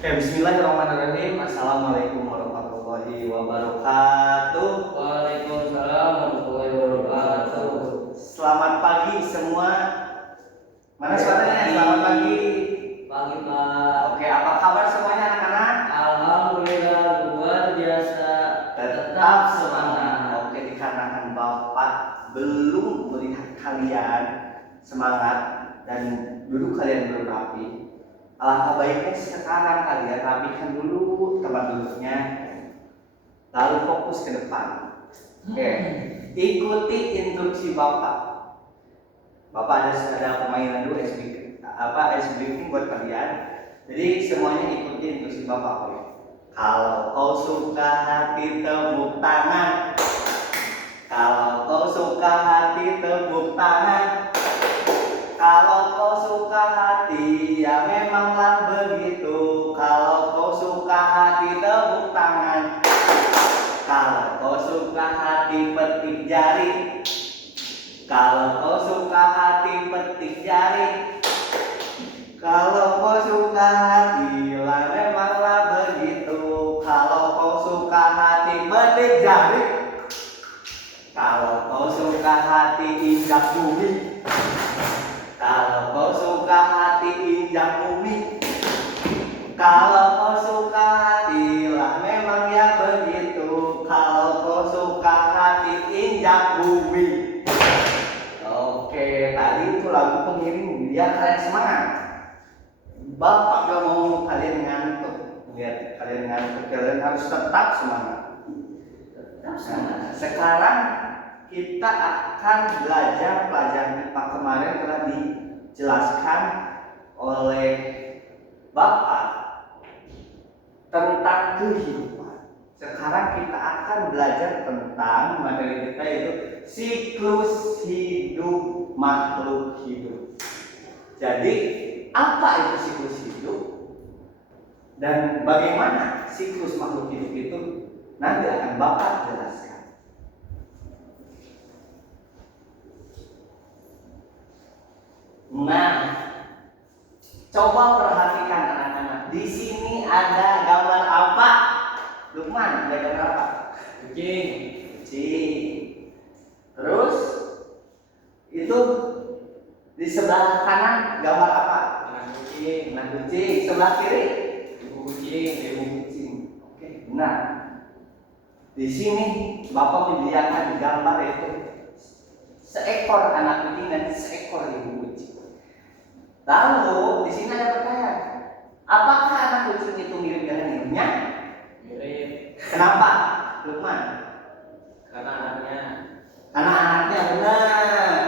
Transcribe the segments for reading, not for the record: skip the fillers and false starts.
Bismillahirrahmanirrahim. Assalamualaikum warahmatullahi wabarakatuh. Waalaikumsalam warahmatullahi wabarakatuh. Selamat pagi semua. Mana suaranya? Selamat pagi. Pagi Pak. Oke, apa kabar semuanya anak-anak? Alhamdulillah luar biasa. Tetap semangat. Oke, dikarenakan Bapak belum melihat kalian semangat dan duduk kalian belum rapi. Alangkah baiknya sekarang kalian rapikan dulu tempat duduknya, lalu fokus ke depan. Oke, ikuti instruksi Bapak. Bapak ada permainan dulu ice breaking buat kalian. Jadi semuanya ikuti instruksi Bapak. Oke. Kalau kau suka hati tepuk tangan. Kalau kau suka hati tepuk tangan. Kalau kau suka hati, ya memanglah begitu. Kalau kau suka hati, tepuk tangan. Kalau kau suka hati, petik jari. Kalau kau suka hati, petik jari. Kalau kau suka hati, lah memanglah begitu. Kalau kau suka hati, petik jari. Kalau kau suka hati, injak bumi. Kalau kau suka hati, injak bumi. Kalau kau suka hati, lah memang ya begitu. Kalau kau suka hati, injak bumi. Oke, tadi itu lagu pengiring biar kalian semangat. Bapak gak mau kalian ngantuk. Lihat, kalian ngantuk, kalian harus tetap semangat. Tetap semangat. Sekarang kita akan belajar pelajaran IPA kemarin telah dijelaskan oleh Bapak tentang kehidupan. Sekarang kita akan belajar tentang materi kita yaitu siklus hidup makhluk hidup. Jadi apa itu siklus hidup dan bagaimana siklus makhluk hidup itu nanti akan Bapak jelaskan. Nah, coba perhatikan anak-anak. Di sini ada gambar apa? Lukman, ada gambar apa? Kucing. Kucing. Terus itu di sebelah kanan gambar apa? Anak kucing. Anak kucing. Sebelah kiri Ibu kucing. ibu kucing. Oke, benar. Di sini Bapak menyediakan gambar itu seekor anak kucing dan seekor ibu kucing. Lalu di sini ada pertanyaan, apakah anak kucing itu mirip dengan ibunya? Mirip. Kenapa, Lukman? Karena anaknya. Karena anaknya benar.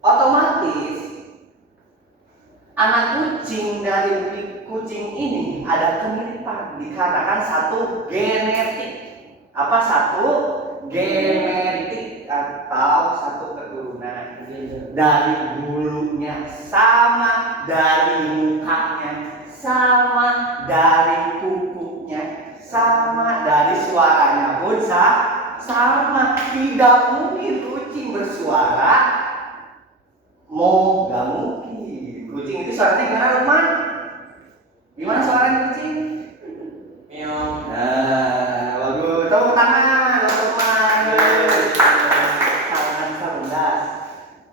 Otomatis anak kucing dari kucing ini ada kemiripan dikarenakan satu genetik. Apa satu? Genetik atau satu keturunan. Dari bulunya sama, dari mukanya sama, dari kukunya sama, dari suaranya pun sama. Tidak mungkin kucing bersuara gak mungkin. Kucing itu suaranya gimana, Lukman? Gimana suaranya kucing? Meong. Nah, bagus. Tepuk tangan, teman-teman. Tangan cerdas.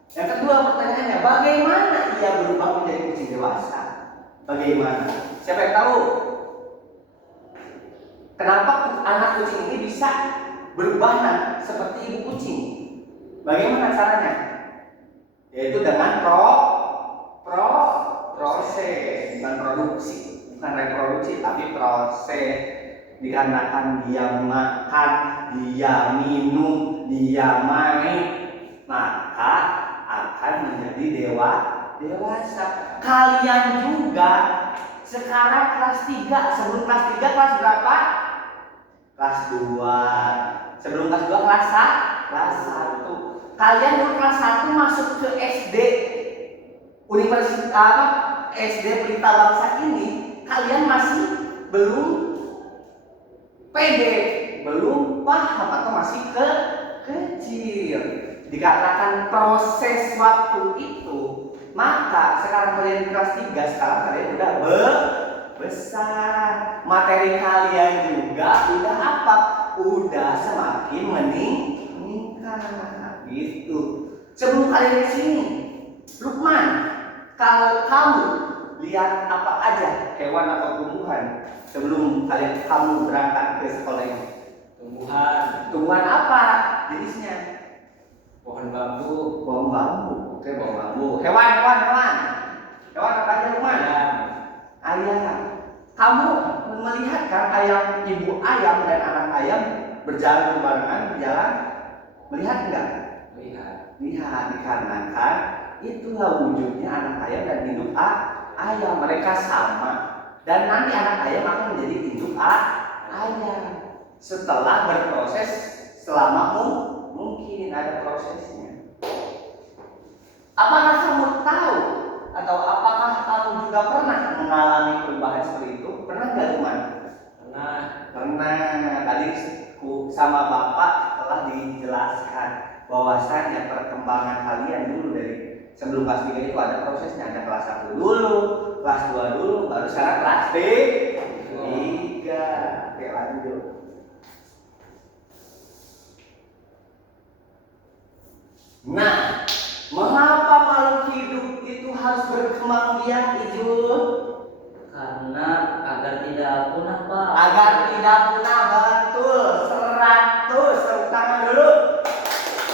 Yang kedua pertanyaannya, bagaimana ia berubah menjadi kucing dewasa? Bagaimana? Siapa yang tahu? Kenapa anak kucing ini bisa berubah seperti ibu kucing? Bagaimana caranya? Yaitu dengan proses, bukan produksi, bukan reproduksi, tapi proses. Dikarenakan dia makan, dia minum, dia main, maka akan menjadi dewasa. Kalian juga sekarang kelas 3, sebelum kelas 3 kelas berapa? Kelas 2. Sebelum kelas 2 kelas 1. Kalian dulu kelas 1 masuk ke SD Universitas SD Pelita Bangsa ini, kalian masih belum pede, belum paham atau masih kecil. Dikarenakan proses waktu itu, maka sekarang kalian kelas 3, sekarang kalian udah besar. Materi kalian juga udah apa? Udah semakin meningkat gitu. Sebelum kalian ke sini, Lukman, kalau kamu lihat apa aja hewan atau tumbuhan sebelum kamu berangkat ke sekolah ini? Tumbuhan. Tumbuhan apa jenisnya? Pohon bambu. Pohon bambu. Oke, pohon bambu. Hewan. Hewan apa aja, Lukman? Ayam. Kamu melihat kan ibu ayam dan anak ayam berjalan berbarengan di jalan? Melihat enggak? Lihat, dikarenakan itulah wujudnya anak ayam dan induk ayam. Mereka sama. Dan nanti anak ayam akan menjadi induk ayam setelah berproses selama mungkin ada prosesnya. Apakah kamu tahu atau apakah kamu juga pernah mengalami perubahan seperti itu? Pernah nggak, Lukman? Pernah. Tadi sama Bapak telah dijelaskan bahwasannya perkembangan kalian dulu dari sebelum kelas 3 itu ada prosesnya. Ada kelas 1 dulu, kelas 2 dulu, baru sekarang kelas 3. Oke, lanjut. Nah, mengapa makhluk hidup itu harus berkembang biak, Ijul? Karena agar tidak punah, Pak. Agar tidak punah, betul. 100, tepuk tangan dulu.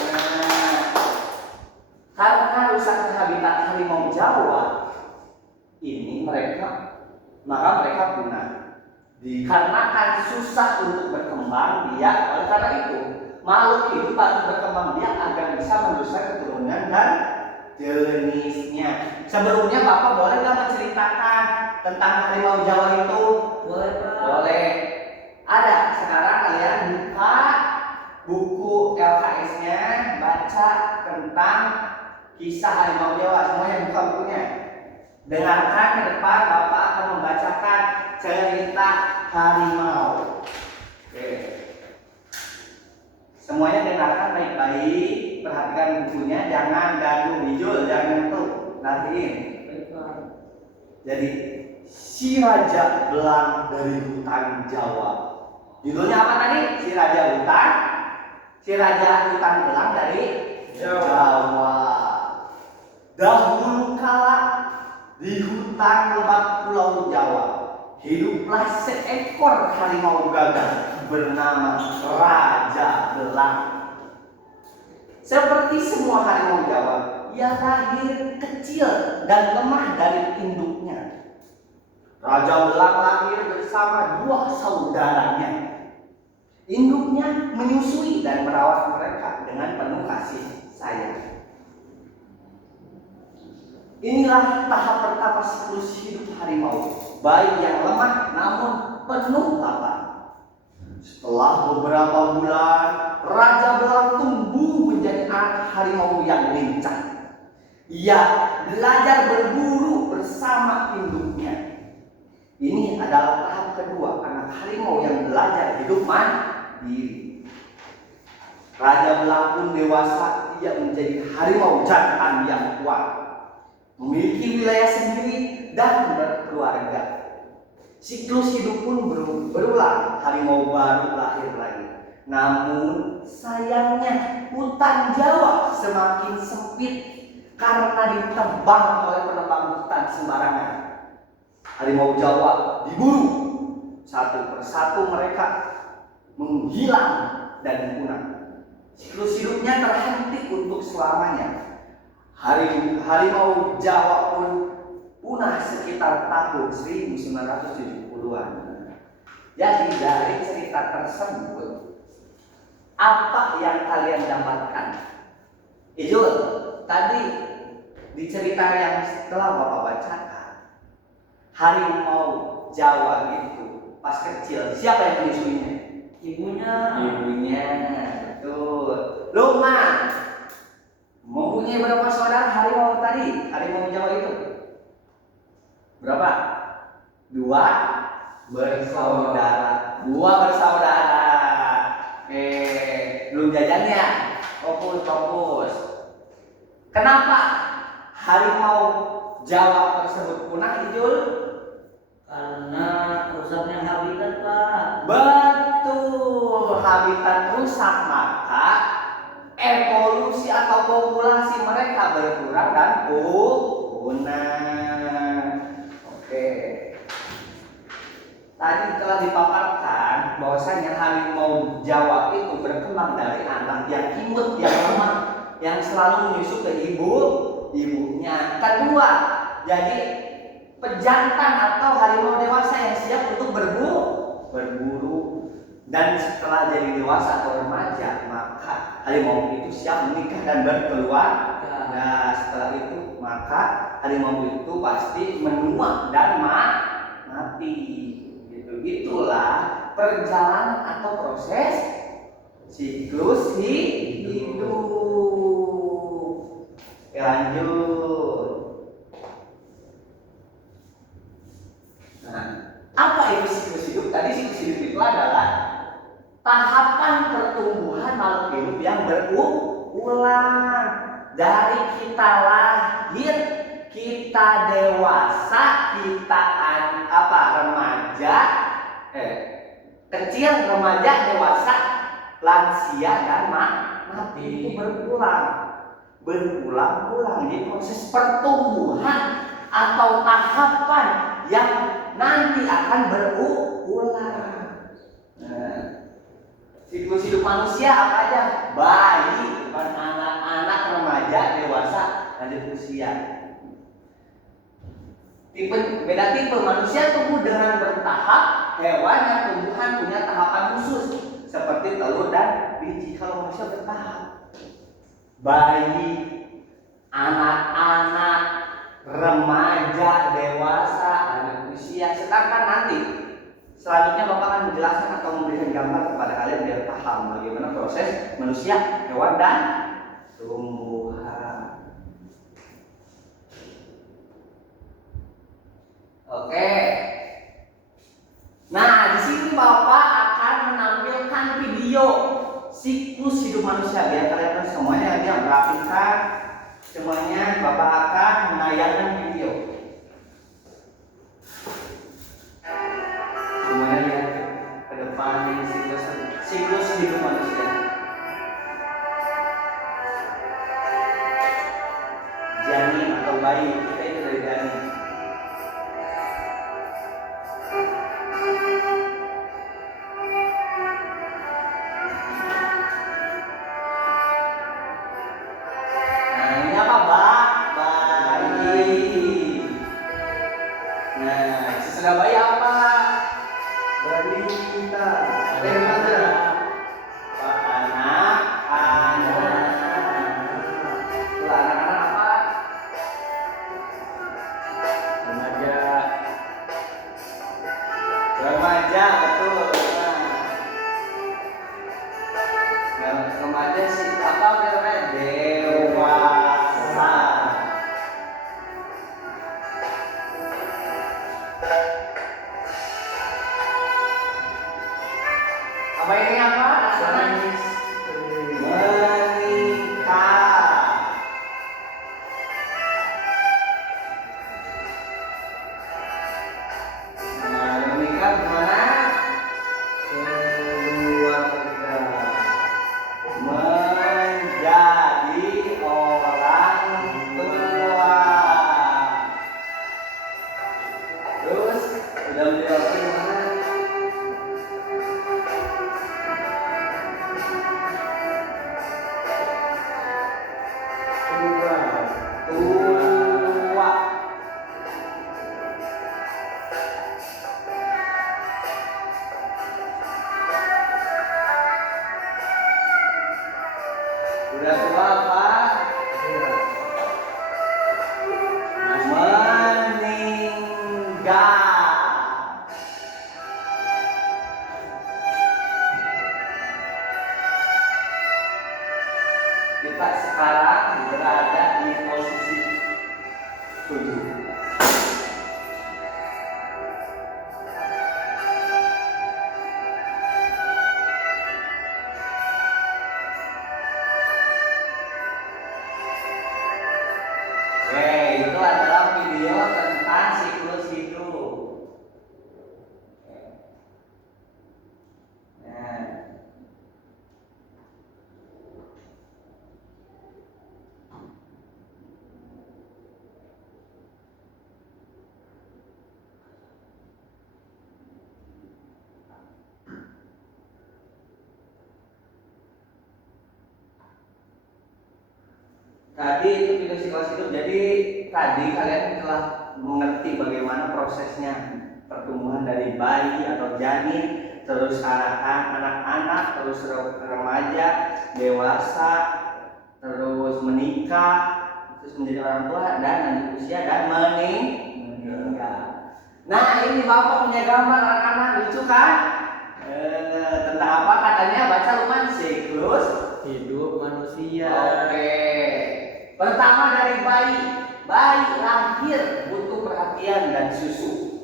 Nah, karena rusaknya habitat harimau Jawa ini maka mereka punah. Dikarenakan susah untuk berkembang biak, oleh karena itu makhluk hidup harus berkembang biak agar bisa meneruskan keturunan dan jenisnya. Sebelumnya Bapak boleh nggak menceritakan tentang harimau Jawa itu? Boleh, Pak. Boleh. Ada. Sekarang kalian buka buku LKS-nya, baca tentang kisah harimau Jawa. Semuanya buka bukunya. Dengarkan ke depan, Bapak akan membacakan cerita harimau. Oke. Semuanya dengarkan baik-baik, perhatikan bukunya, jangan gaduh, Ijul, jangan nyentuh, nantiin. Jadi, si Raja Belang dari hutan Jawa. Judulnya apa tadi? Si Raja Hutan Belang dari Jawa. Dahulu kala di hutan lebat Pulau Jawa hiduplah seekor harimau gagah bernama Raja Belang. Seperti semua harimau Jawa, ia lahir kecil dan lemah dari induknya. Raja Belang lahir bersama 2 saudaranya. Induknya menyusui dan merawat mereka dengan penuh kasih sayang. Inilah tahap pertama siklus hidup harimau, bayi yang lemah namun penuh lapar. Setelah beberapa bulan, Raja Belang tumbuh menjadi anak harimau yang lincah. Ia belajar berburu bersama induknya. Ini adalah tahap kedua anak harimau yang belajar hidup mandiri. Raja Belang pun dewasa, ia menjadi harimau jantan yang kuat, memiliki wilayah sendiri dan berkeluarga. Siklus hidup pun berulang, harimau baru lahir lagi. Namun sayangnya hutan Jawa semakin sempit karena ditebang oleh penebang hutan sembarangan. Harimau Jawa diburu, satu persatu mereka menghilang dan punah. Siklus hidupnya terhenti untuk selamanya. Harimau Jawa pun punah sekitar tahun 1970-an. Jadi dari cerita tersebut, apa yang kalian dapatkan? Ijul, tadi di cerita yang setelah Bapak bacakan, harimau Jawa itu pas kecil siapa yang menyusuinya? Ibunya, betul. Lukman, mempunyai berapa saudara harimau tadi? Harimau Jawa itu berapa? 2 bersaudara. Belum jajan ya? Fokus. Kenapa harimau Jawa tersebut punah, Ijul? Karena rusaknya habitat, Pak. Betul, habitat rusak maka evolusi atau populasi mereka berkurang dan punah. Oke. Tadi telah dipaparkan bahwasanya harimau Jawa itu berkembang dari anak yang imut, yang lemah, yang selalu menyusu ke ibunya. Kedua, jadi pejantan atau harimau dewasa yang siap untuk berburu. Dan setelah jadi dewasa atau remaja, maka harimau itu siap menikah dan berkeluarga. Nah, setelah itu maka harimau itu pasti menua dan mati. Itulah perjalanan atau proses siklus hidup. Oke, lanjut. Nah, apa itu siklus hidup? Tadi siklus hidup itu adalah tahapan pertumbuhan makhluk hidup yang berulang dari kita lahir, kita dewasa, kita remaja, kecil, remaja, dewasa, lansia dan mati. Itu berulang-ulang. Jadi proses pertumbuhan atau tahapan yang nanti akan berulang. Nah, siklus hidup manusia apa aja? Bayi, bukan anak-anak, remaja, dewasa, lanjut usia. Beda tipe, manusia tumbuh dengan bertahap, hewan dan tumbuhan punya tahapan khusus seperti telur dan biji. Kalau manusia bertahap, bayi, anak-anak, remaja, dewasa, lanjut usia. Sedangkan nanti selanjutnya Bapak akan menjelaskan atau memberikan gambar kepada kalian biar paham bagaimana proses manusia, hewan dan tumbuhan. Oke. Nah, di sini Bapak akan menampilkan video siklus hidup manusia biar kalian semuanya nanti yang merapikan semuanya. Bapak akan menayangkan video. Semuanya lihat ke depan ini siklus hidup manusia. Janin atau bayi kita itu dari janin. Sesudah bayi apa? Bayi kita. Dari mana? Pak anak. Itu anak-anak apa? Remaja. Remaja, betul. Nah, remaja sih apa namanya? Dewasa. Apa ini apa? Menikah. Nah, menikah gimana? Tadi itu video siklus hidup. Jadi tadi kalian telah mengerti bagaimana prosesnya pertumbuhan dari bayi atau janin, terus anak-anak, terus remaja, dewasa, terus menikah, terus menjadi orang tua dan lanjut usia dan meninggal. Nah, ini Bapak punya gambar anak-anak, lucu kan? Tentang apa katanya? Baca Luqman, siklus hidup manusia. Oke. Pertama dari bayi. Bayi lahir butuh perhatian dan susu.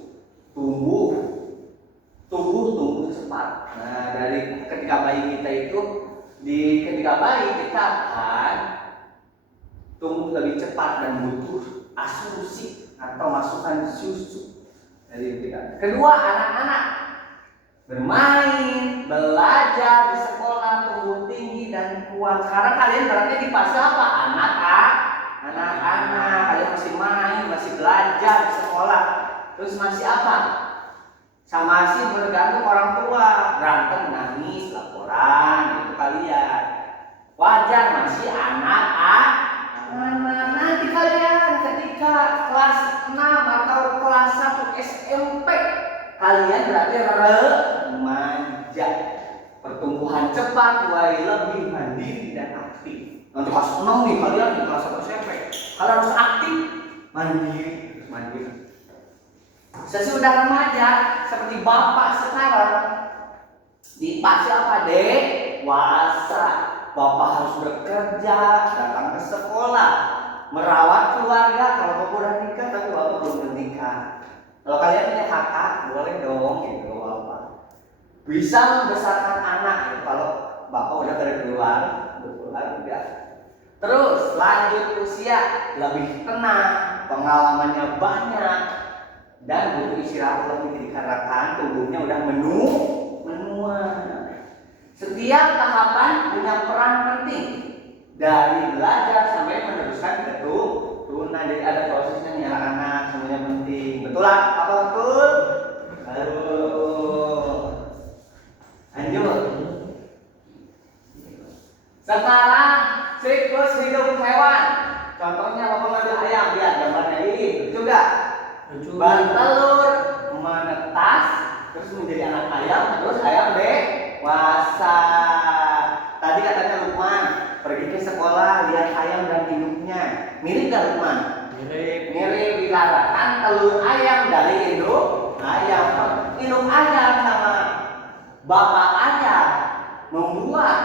Tumbuh cepat. Nah, dari ketika bayi kita itu ketika bayi kita akan tumbuh lebih cepat dan butuh asusi atau masukan susu dari kita. Kedua, anak-anak bermain, belajar di sekolah, tumbuh tinggi dan kuat. Sekarang kalian berarti di fase apa? Anak-anak. Kalian masih main, masih belajar di sekolah. Terus masih apa? Masih bergantung orang tua, berantem, nangis, laporan, itu kalian. Wajar masih anak-anak. Nanti kalian ketika kelas 6 atau kelas 1 SMP, kalian berarti remaja. Pertumbuhan cepat, mulai lebih mandiri dan aktif. Nanti kelas 6 nih kalian di kelas 1 SMP, kalian harus aktif, mandiri. Sesudah remaja seperti Bapak sekarang di fase apa? Dewasa. Bapak harus bekerja, datang ke sekolah, merawat keluarga. Kalau Bapak udah nikah tapi Bapak belum menikah. Kalau kalian punya kakak, boleh dong gitu Bapak. Bisa membesarkan anak gitu. Kalau Bapak udah keluar udah. Terus lanjut usia, lebih tenang, pengalamannya banyak dan butuh istirahat lebih dikarenakan tubuhnya udah menua. Setiap tahapan punya peran penting dari belajar sampai meneruskan keturunan. Jadi ada prosesnya nih anak-anak, semuanya penting. Betul lah? Apa betul? Lanjut. Sekarang siklus hidup hewan. Contohnya Bapak ngambil ayam, lihat gambarnya ini. Lucu nggak? Bertelur, menetas, terus menjadi anak ayam, terus ayam dewasa. Tadi katanya Luqman pergi ke sekolah, lihat ayam dan induknya. Mirip gak Luqman? Mirip dikatakan telur ayam dari induk ayam. Induk ayam sama bapak ayam membuat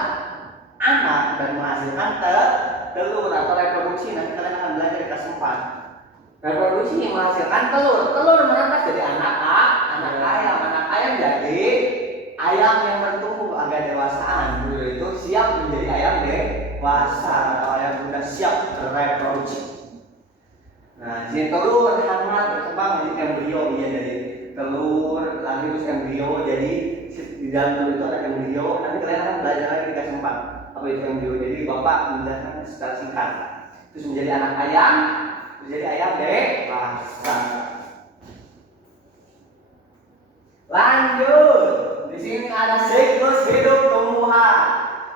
anak dan menghasilkan telur atau reproduksi. Nanti kalian akan belajar di kelas 4. Reproduksi menghasilkan telur menetas jadi anak ayam jadi ayam yang bertumbuh agak dewasaan. Dulu itu siap menjadi ayam dewasa atau ayam sudah siap reproduksi. Nah, jadi telur hangat berkembang menjadi embrio, ya, dari telur lahir terus embrio. Jadi di dalam telur itu ada embrio. Nanti kalian akan belajar lagi di kelas 4 apa itu embrio. Jadi Bapak menjelaskan secara singkat. Terus menjadi anak ayam, menjadi ayam dewasa. Lanjut. Di sini ada siklus hidup tumbuhan.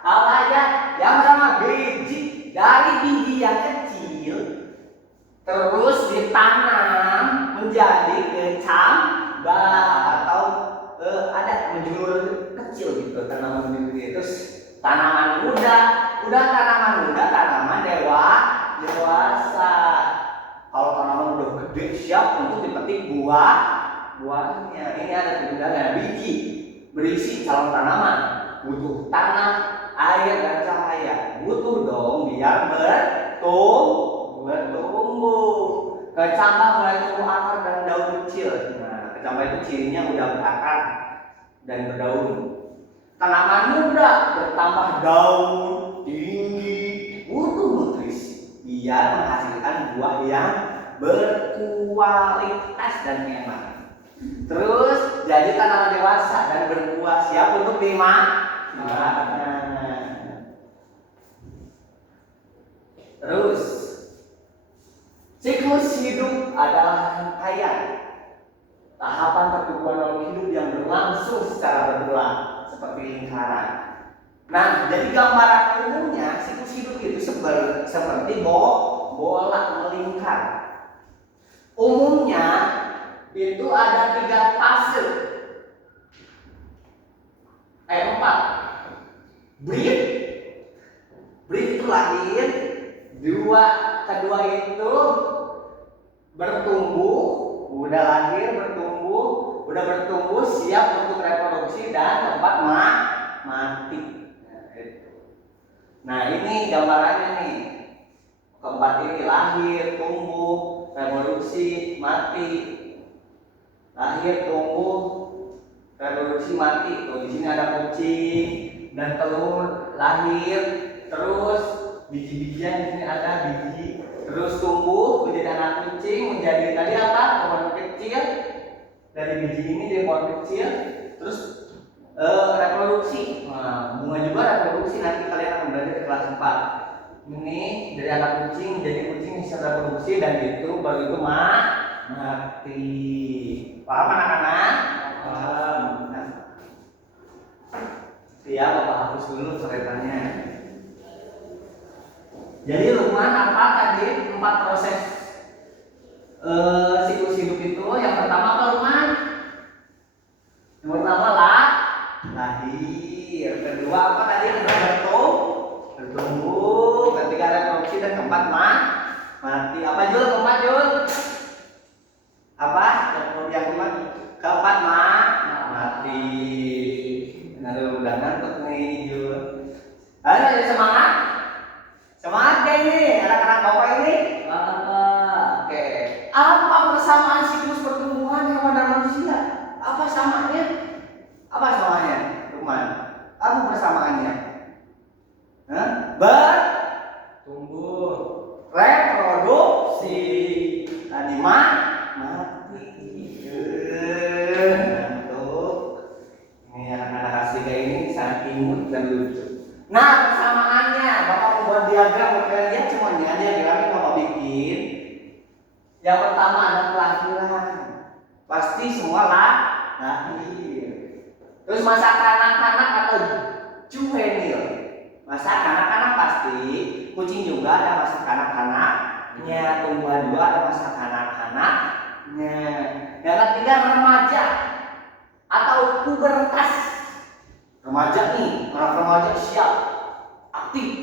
Apa aja? Yang pertama biji. Dari biji yang kecil terus ditanam menjadi kecambah atau ada menjulur kecil gitu, tanaman begitu. Terus tanaman muda, tanaman dewasa. Kalau tanaman udah gede siap untuk dipetik buahnya. Ini ada kemudahan biji berisi calon tanaman, butuh tanah, air dan cahaya. Butuh dong biar bertumbuh. Kecambah mulai tumbuh akar dan daun kecil. Nah, kecambah itu cirinya udah berakar dan berdaun. Tanaman muda bertambah daun tinggi, butuh nutrisi biar menghasilkan buah yang berkualitas dan enak. Terus jadi tanaman dewasa dan berbuah siap untuk dimakan. Terus siklus hidup adalah rangkaian tahapan pertumbuhan makhluk hidup yang berlangsung secara berulang seperti lingkaran. Nah, jadi gambaran umumnya siklus hidup itu seperti bola melingkar. Umumnya itu ada 3 fase. 4. Breed itu lahir. Kedua itu bertumbuh, udah lahir bertumbuh siap untuk reproduksi, dan keempat mati. Nah, ini gambarannya nih. Keempat ini lahir, tumbuh, reproduksi, mati. Lahir, tumbuh, reproduksi, mati. Tuh, di sini ada kucing dan telur, lahir, terus biji-bijian, di sini ada biji, terus tumbuh menjadi anak kucing, menjadi tadi apa? Pohon kecil. Dari biji ini dia pohon kecil, terus reproduksi. Nah, bunga juga reproduksi, nanti kalian akan belajar di kelas 4. Ini dari anak kucing menjadi kucing bisa reproduksi, dan itu baru itu mati. Paham anak-anak? Paham. Nah, ya, Bapak hapus dulu ceritanya. Jadi Lukman, apa tadi 4 proses siklus hidup itu? Yang pertama apa, Lukman? Yang pertama lahir. Kedua apa tadi? Bertumbuh. Ketiga reproduksi, dan keempat mati. Apa Jul? Keempat Jul? Apa? Yang keempat mati. Nah, udah ngantuk nih Jul. Ayo semangat. Semangat deh ini anak-anak Bapak ini. Apa? Oke. Apa persamaan siklus pertumbuhan hewan dan manusia? Apa samanya? Apa samanya, Lukman? Apa persamaannya? Tumbuh. Reproduksi. Tadi mati. Ngantuk. Ini anak-anak asli kayak ini sangat imut dan lucu. Nah, persamaannya, Bapak membuat diagram, kalian lihat semuanya diagram yang Bapak bikin. Yang pertama ada kelahiran, pasti semua lahir. Terus masa kanak-kanak atau juvenil, masa kanak-kanak pasti. Kucing juga ada masa kanak-kanaknya, tumbuhan juga ada masa kanak-kanaknya. Yang ketiga remaja atau pubertas. Remaja nih, anak remaja siap, aktif,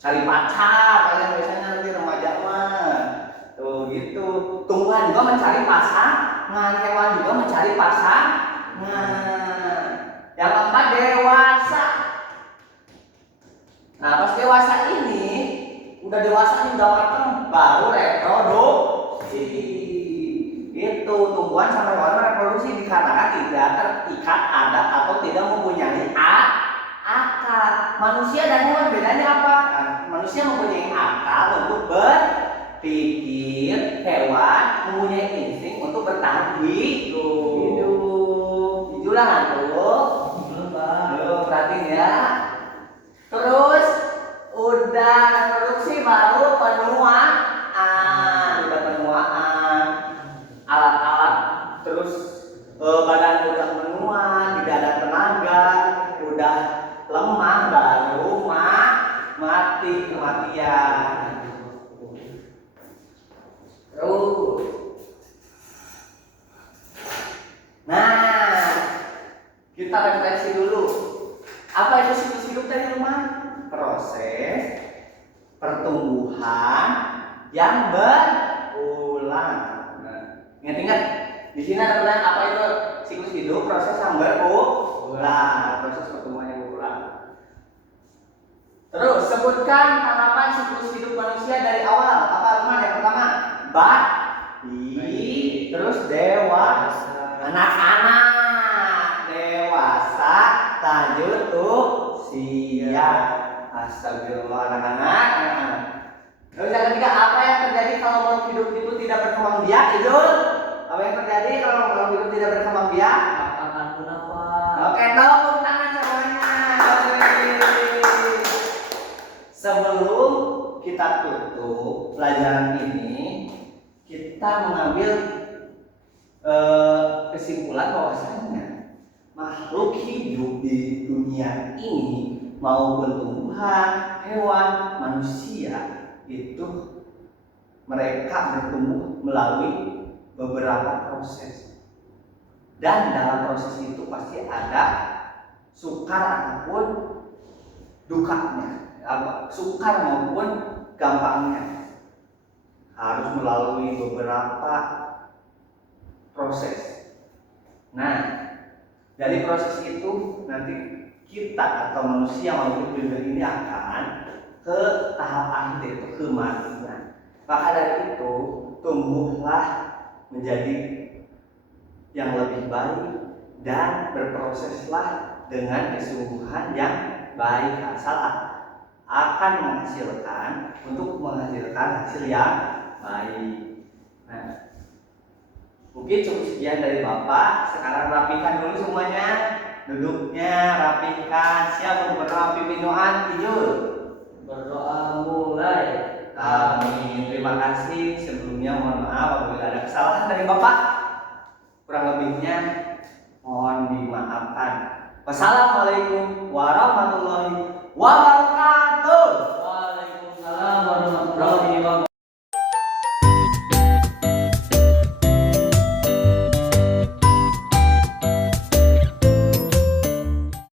cari pacar, kalian biasanya nanti remaja mah. Tuh gitu. Tumbuhan juga mencari pasangan, hewan juga mencari pasangan. Yang keempat dewasa. Nah, pas dewasa ini, udah matang, baru reproduksi. Itu tumbuhan sampai hewan reproduksi dikarenakan tidak terikat ada atau tidak mempunyai akal. Manusia dan hewan bedanya apa? Manusia mempunyai akal untuk berpikir, hewan mempunyai insting untuk bertahan hidup. Itulah ngantuk. Belum, perhatiin ya. Terus udah reproduksi baru penuaan. Udah penuaan, alat-alat, terus badan udah menua, tidak ada tenaga, udah lemah, baru mati, kematian. Nah, kita refleksi dulu. Apa itu siklus hidup tadi, Lukman? Proses pertumbuhan yang berulang. Ingat-ingat, di sini ada pertanyaan, apa itu siklus hidup? Proses yang berulang, proses pertumbuhan yang berulang. Terus sebutkan tahapan siklus hidup manusia dari awal. Apa, Lukman? Yang pertama, bayi, terus dewasa, anak-anak, dewasa, lanjut usia. Astagfirullah, anak-anak. Terus yang ketiga, apa yang terjadi kalau makhluk hidup itu tidak berkembang biak? Idul, apa yang terjadi kalau makhluk hidup tidak berkembang biak? Akan kenapa? Oke, tepuk tangan semuanya. Sebelum kita tutup pelajaran ini, kita mengambil kesimpulan bahwasanya makhluk hidup di dunia ini maupun tumbuhan, hewan, manusia itu mereka bertumbuh melalui beberapa proses. Dan dalam proses itu pasti ada sukar ataupun dukanya, sukar maupun gampangnya. Harus melalui beberapa proses. Nah, dari proses itu nanti kita atau manusia maupun dunia ini akan ke tahap akhir, yaitu kematian. Maka dari itu tumbuhlah menjadi yang lebih baik dan berproseslah dengan kesungguhan yang baik, asal akan menghasilkan hasil yang baik. Nah, mungkin cukup sekian dari Bapak. Sekarang rapikan dulu semuanya, duduknya rapihkan. Siap untuk berdoa pimpin doa, tidur. Berdoa mulai. Amin. Terima kasih. Sebelumnya mohon maaf apabila ada kesalahan dari Bapak. Kurang lebihnya mohon dimaafkan. Wassalamualaikum warahmatullahi wabarakatuh.